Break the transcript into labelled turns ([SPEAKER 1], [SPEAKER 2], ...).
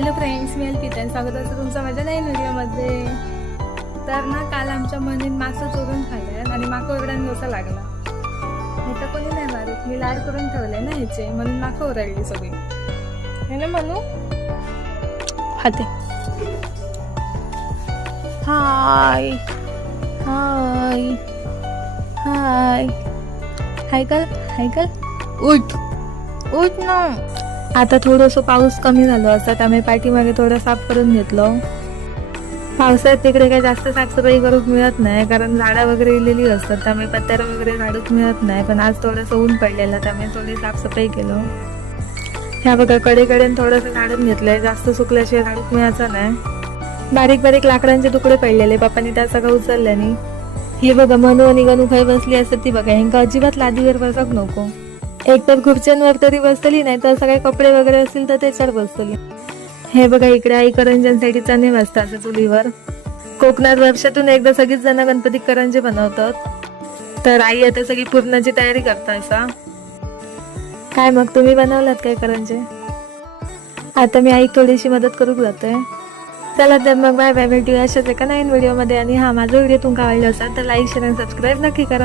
[SPEAKER 1] Hello friends मी अल्पिता आणि स्वागत असतं तुमचं माझ्या नवीन व्हिडिओमध्ये. तर ना काल आमच्या मनीन मासं चोरून खाल्ल्यात आणि माका ओरडान डोसा लागला. हे तर कोणी नाही मारत. मी लाड करून ठेवले ना ह्याचे म्हणून माका ओरडली सगळी. हे ना म्हणू खाते. हाय. हाय. हाय. हाय कल हाय कल उठ. उठ ना. आता थोडंसं पाऊस कमी झालो असता त्यामुळे पाठीमागे थोडं साफ करून घेतलं. पावसाळ्यात तिकडे काही जास्त साफसफाई करूक मिळत नाही कारण झाडं वगैरे इलेली असतात त्यामुळे पत्त्यार वगैरे झाडूक मिळत नाही. पण आज थोडंसं ऊन पडलेलं त्यामुळे थोडी साफसफाई केलं. ह्या बघा कडेकडे थोडंसं झाडून घेतलंय जास्त सुकल्याशिवाय झाडूक मिळायचं नाही. बारीक बारीक लाकडांचे तुकडे पडलेले पप्पानी त्या सगळं उचलल्याने. हे बघा मनू आणि गणू खाई बसली असतात ती बघा ह्यांका अजिबात लादीवर बसक नको. एक तर खुर्च्यांवर तरी बसतली नाही तर सगळे कपडे वगैरे असतील तर त्याच्यावर बसतली हे बघा इकडे आई करंजांसाठी चणे असं चुलीवर. कोकणात वर्षातून एकदा सगळीच जण गणपती करंजे बनवतात. तर आई आता सगळी पूर्णाची तयारी करता असा. काय मग तुम्ही बनवलात काय करंजे? आता मी आई थोडीशी मदत करूक जाते. चला तर मग बाय बाय भेटूया अशाच एका नवीन व्हिडिओमध्ये. आणि हा माझा व्हिडिओ तुमका आवडला असेल तर लाईक शेअर आणि सबस्क्राईब नक्की करा.